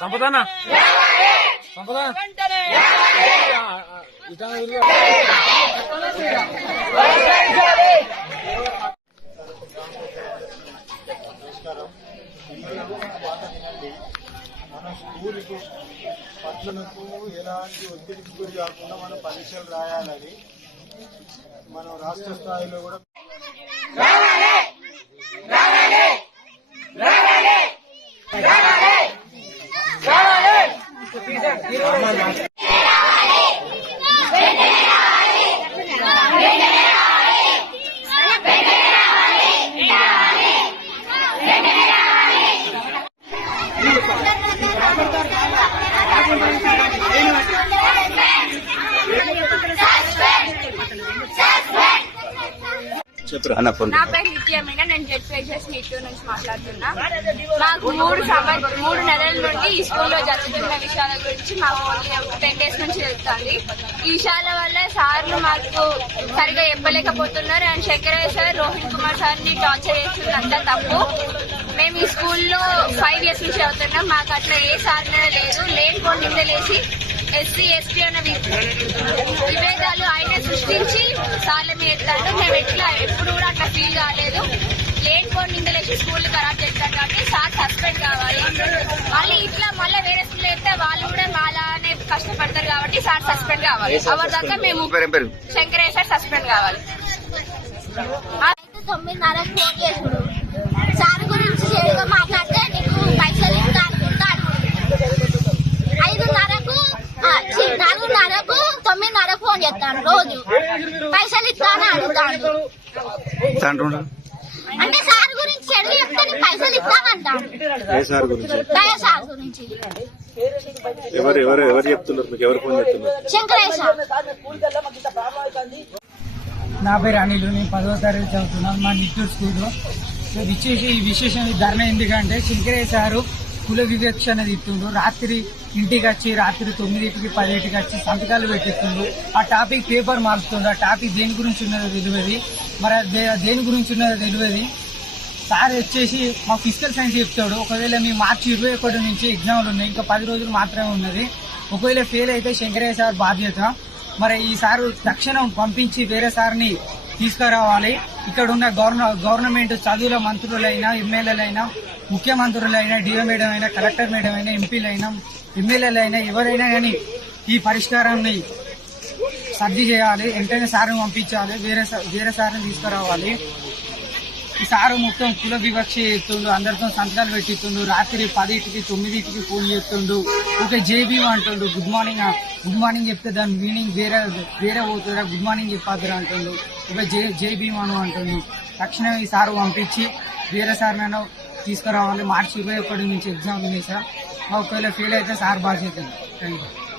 సంపదానా సంపదా మన స్కూల్ పట్లకు ఎలాంటి ఒత్తిడికి గురి కాకుండా మనం పరీక్షలు రాయాలని మనం రాష్ట్ర స్థాయిలో కూడా నా పేరు నిత్యమైన, నేను జెడ్పీహెచ్ఎస్ నీట్ నుంచి మాట్లాడుతున్నా. మాకు 3 నెలల నుండి ఈ స్కూల్లో జరుగుతున్న విషయాల గురించి మాకు 10 days నుంచి తెలుస్తుంది. ఈ విషయాల వల్ల సార్లు మాకు సరిగా చెప్పలేకపోతున్నారు. అండ్ శంకరయ్య సార్, రోహిత్ కుమార్ సార్ని టార్చర్ చేస్తుంది, అంతా తప్పు. మేము ఈ స్కూల్లో 5 years నుంచి చదువుతున్నాం. మాకు అట్లా ఏ సాధన లేదు. లేని కొన్ని నిందలేసి ఎస్సీ ఎస్టీ అన్న విభేదాలు ఆయనే సృష్టించి సార్ల మీద ఎత్తాడు. మేము ఎప్పుడు కూడా అట్లా ఫీల్ కాలేదు. లేని కొన్ని నిందలేసి స్కూల్ ఖరాబ్ చేస్తాడు కాబట్టి సార్ సస్పెండ్ కావాలి. మళ్ళీ వేరే స్కూల్ అయితే వాళ్ళు కూడా మాలానే కష్టపడతారు కాబట్టి సార్ సస్పెండ్ కావాలి. అవర్ దాకా మేము శంకరయ్య సార్ సస్పెండ్ కావాలి. 9:30 ఫోన్ చేసుడు సార్ గురించి చెడుగా మాట్లాడితే నీకు పైసలు ఇస్తా అనుకుంటా అడుగు. 4:30కు 9:30 ఫోన్ చేస్తాను. రోజు పైసలు ఇస్తాను అడుగుతాడు. అంటే సార్ గురించి చెడు చెప్తే నీకు పైసలు ఇస్తానంటాను. సార్ గురించి ఎవరు చెప్తున్నారు మీకు? ఎవరు ఫోన్ చేస్తున్నారు? శంకరయ్య సార్. నా పేరు అనిల్, నేను 10వ తరగతి చదువుతున్నాను మా నిట్టూరు స్కూల్లో. ఈ విశేషం ధర్నా ఎందుకంటే శంకరయ్య సారు కుల వివక్షణ ఇస్తుండ్రు. రాత్రి ఇంటికి వచ్చి రాత్రి 9కి 10కి వచ్చి సంతకాలు పెట్టిస్తుండ్రు. ఆ టాపిక్ పేపర్ మారుస్తుండ్రు. ఆ టాపిక్ దేని గురించి ఉన్నదో తెలియదు, మరి దేని గురించి ఉన్నదో తెలియదు. సార్ వచ్చేసి మా ఫిజికల్ సైన్స్ చెప్తాడు. ఒకవేళ మీ మార్చి 21 నుంచి ఎగ్జామ్లు ఉన్నాయి, ఇంకా 10 రోజులు మాత్రమే ఉన్నది. ఒకవేళ ఫెయిల్ అయితే శంకరయ్య సార్ బాధ్యత. మరి ఈ సారు తక్షణం పంపించి వేరే సార్ని తీసుకురావాలి. ఇక్కడ ఉన్న గవర్నమెంట్ చదువుల మంత్రులైనా, ఎమ్మెల్యేలైనా, ముఖ్యమంత్రులైనా, డిఓ మేడం అయినా, కలెక్టర్ మేడం అయినా, ఎంపీలైనా, ఎమ్మెల్యేలైనా ఎవరైనా కానీ ఈ పరిష్కారాన్ని సర్ది చేయాలి. వెంటనే సార్ని పంపించాలి, వేరే సార్ని తీసుకురావాలి. ఈ సారు మొత్తం కుల వివక్ష చేస్తుండు, అందరితో సంతకాలు పెట్టిస్తుండు. రాత్రి 10కి 9కి ఫోన్ చేస్తుండు. ఓకే జేబీ అంటుండు. గుడ్ మార్నింగ్ చెప్తే దాని మీనింగ్ వేరే పోతుందా, గుడ్ మార్నింగ్ చెప్పాదురా అంటుండు. ఓకే జై భీమ్ అంటుండు. తక్షణం ఈ సారు పంపించి వేరే సార్నైనా తీసుకురావాలి. మార్చి 21 నుంచి ఎగ్జామ్ ఉంది సార్. ఒకవేళ ఫెయిల్ అయితే సార్ బాధ్యత. Thank you.